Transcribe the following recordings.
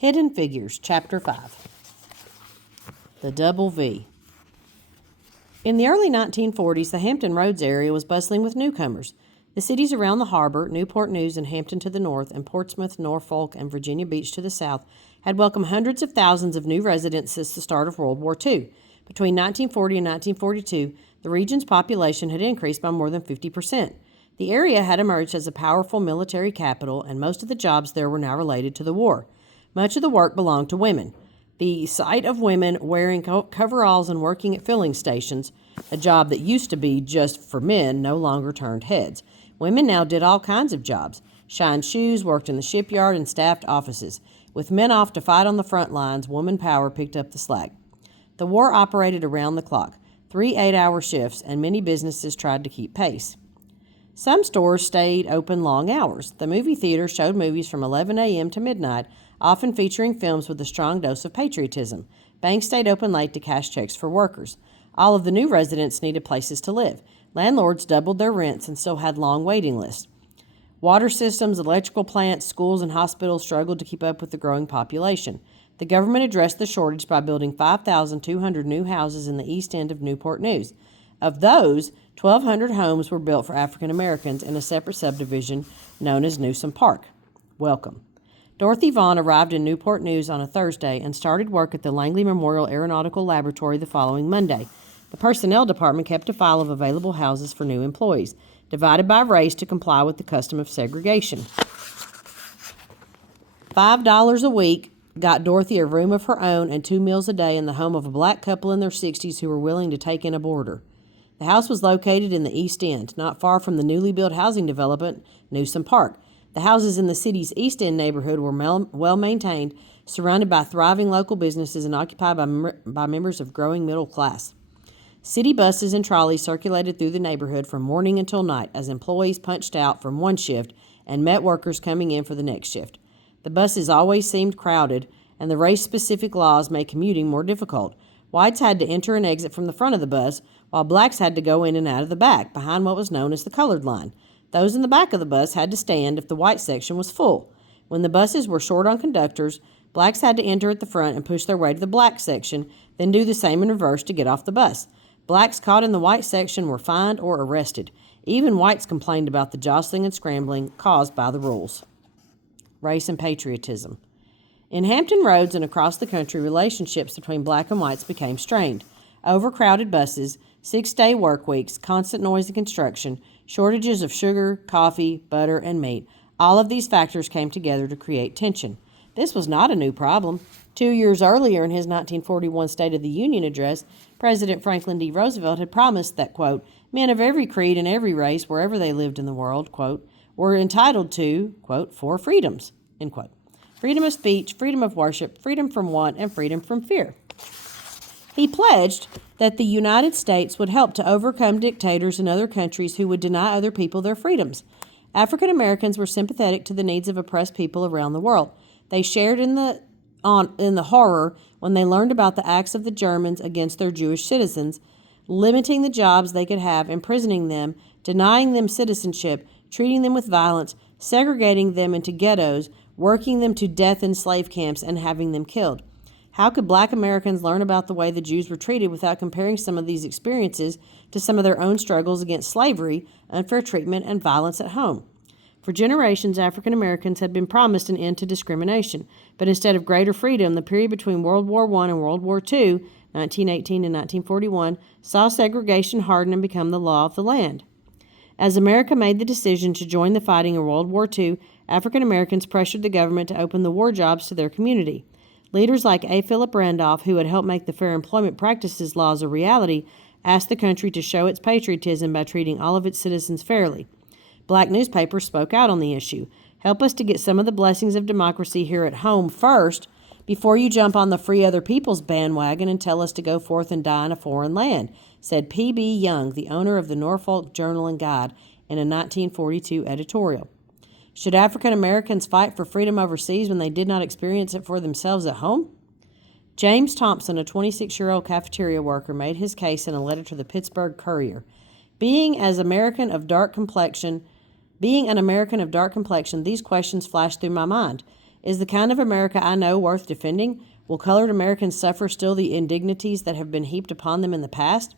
Hidden Figures, Chapter 5. The Double V. In the early 1940s, the Hampton Roads area was bustling with newcomers. The cities around the harbor, Newport News and Hampton to the north, and Portsmouth, Norfolk, and Virginia Beach to the south, had welcomed hundreds of thousands of new residents since the start of World War II. Between 1940 and 1942, the region's population had increased by more than 50%. The area had emerged as a powerful military capital, and most of the jobs there were now related to the war. Much of the work belonged to women. The sight of women wearing coveralls and working at filling stations, a job that used to be just for men, no longer turned heads. Women now did all kinds of jobs, shined shoes, worked in the shipyard, and staffed offices. With men off to fight on the front lines, woman power picked up the slack. The war operated around the clock, 3 8-hour shifts, and many businesses tried to keep pace. Some stores stayed open long hours. The movie theater showed movies from 11 a.m. to midnight, often featuring films with a strong dose of patriotism. Banks stayed open late to cash checks for workers. All of the new residents needed places to live. Landlords doubled their rents and still had long waiting lists. Water systems, electrical plants, schools, and hospitals struggled to keep up with the growing population. The government addressed the shortage by building 5,200 new houses in the east end of Newport News. Of those, 1,200 homes were built for African Americans in a separate subdivision known as Newsom Park. Welcome. Dorothy Vaughn arrived in Newport News on a Thursday and started work at the Langley Memorial Aeronautical Laboratory the following Monday. The personnel department kept a file of available houses for new employees, divided by race to comply with the custom of segregation. $5 a week got Dorothy a room of her own and 2 meals a day in the home of a black couple in their 60s who were willing to take in a boarder. The house was located in the East End, not far from the newly built housing development, Newsom Park. The houses in the city's East End neighborhood were well maintained, surrounded by thriving local businesses and occupied by members of growing middle class. City buses and trolleys circulated through the neighborhood from morning until night as employees punched out from one shift and met workers coming in for the next shift. The buses always seemed crowded, and the race-specific laws made commuting more difficult. Whites had to enter and exit from the front of the bus, while blacks had to go in and out of the back, behind what was known as the colored line. Those in the back of the bus had to stand if the white section was full. When the buses were short on conductors, blacks had to enter at the front and push their way to the black section, then do the same in reverse to get off the bus. Blacks caught in the white section were fined or arrested. Even whites complained about the jostling and scrambling caused by the rules. Race and patriotism. In Hampton Roads and across the country, relationships between black and whites became strained. Overcrowded buses, 6-day work weeks, constant noise and construction, shortages of sugar, coffee, butter, and meat. All of these factors came together to create tension. This was not a new problem. 2 years earlier, in his 1941 State of the Union address, President Franklin D. Roosevelt had promised that, quote, men of every creed and every race, wherever they lived in the world, quote, were entitled to, quote, 4 freedoms, end quote. Freedom of speech, freedom of worship, freedom from want, and freedom from fear. He pledged that the United States would help to overcome dictators in other countries who would deny other people their freedoms. African Americans were sympathetic to the needs of oppressed people around the world. They shared in the horror when they learned about the acts of the Germans against their Jewish citizens, limiting the jobs they could have, imprisoning them, denying them citizenship, treating them with violence, segregating them into ghettos, working them to death in slave camps, and having them killed. How could black Americans learn about the way the Jews were treated without comparing some of these experiences to some of their own struggles against slavery, unfair treatment, and violence at home? For generations, African Americans had been promised an end to discrimination, but instead of greater freedom, the period between World War I and World War II, 1918 and 1941, saw segregation harden and become the law of the land. As America made the decision to join the fighting in World War II, African Americans pressured the government to open the war jobs to their community. Leaders like A. Philip Randolph, who had helped make the Fair Employment Practices laws a reality, asked the country to show its patriotism by treating all of its citizens fairly. Black newspapers spoke out on the issue. Help us to get some of the blessings of democracy here at home first, before you jump on the free other people's bandwagon and tell us to go forth and die in a foreign land, said P.B. Young, the owner of the Norfolk Journal and Guide, in a 1942 editorial. Should African Americans fight for freedom overseas when they did not experience it for themselves at home? James Thompson, a 26-year-old cafeteria worker, made his case in a letter to the Pittsburgh Courier. Being an American of dark complexion, these questions flashed through my mind. Is the kind of America I know worth defending? Will colored Americans suffer still the indignities that have been heaped upon them in the past?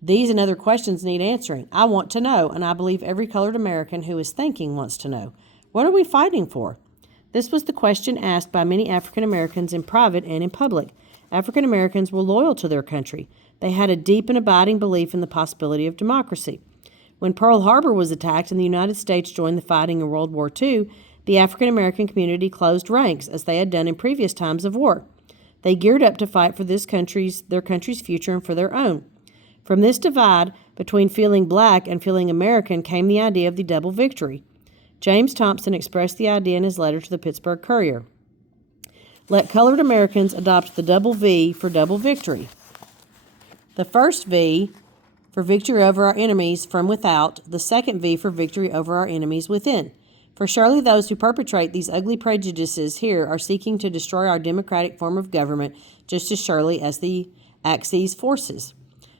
These and other questions need answering. I want to know, and I believe every colored American who is thinking wants to know. What are we fighting for? This was the question asked by many African Americans in private and in public. African Americans were loyal to their country. They had a deep and abiding belief in the possibility of democracy. When Pearl Harbor was attacked and the United States joined the fighting in World War II, the African American community closed ranks as they had done in previous times of war. They geared up to fight for their country's future and for their own. From this divide between feeling black and feeling American came the idea of the double victory. James Thompson expressed the idea in his letter to the Pittsburgh Courier. Let colored Americans adopt the double V for double victory. The first V for victory over our enemies from without, the second V for victory over our enemies within. For surely those who perpetrate these ugly prejudices here are seeking to destroy our democratic form of government just as surely as the Axis forces.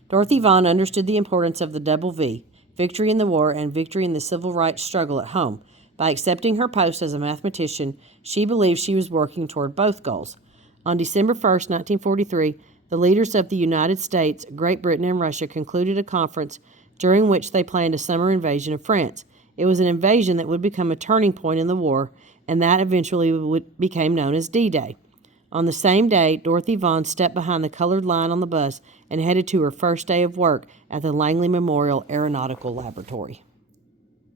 Dorothy Vaughan understood the importance of the double V, victory in the war and victory in the civil rights struggle at home. By accepting her post as a mathematician, she believed she was working toward both goals. On December 1, 1943, the leaders of the United States, Great Britain, and Russia concluded a conference during which they planned a summer invasion of France. It was an invasion that would become a turning point in the war, and that eventually became known as D-Day. On the same day, Dorothy Vaughan stepped behind the colored line on the bus and headed to her first day of work at the Langley Memorial Aeronautical Laboratory.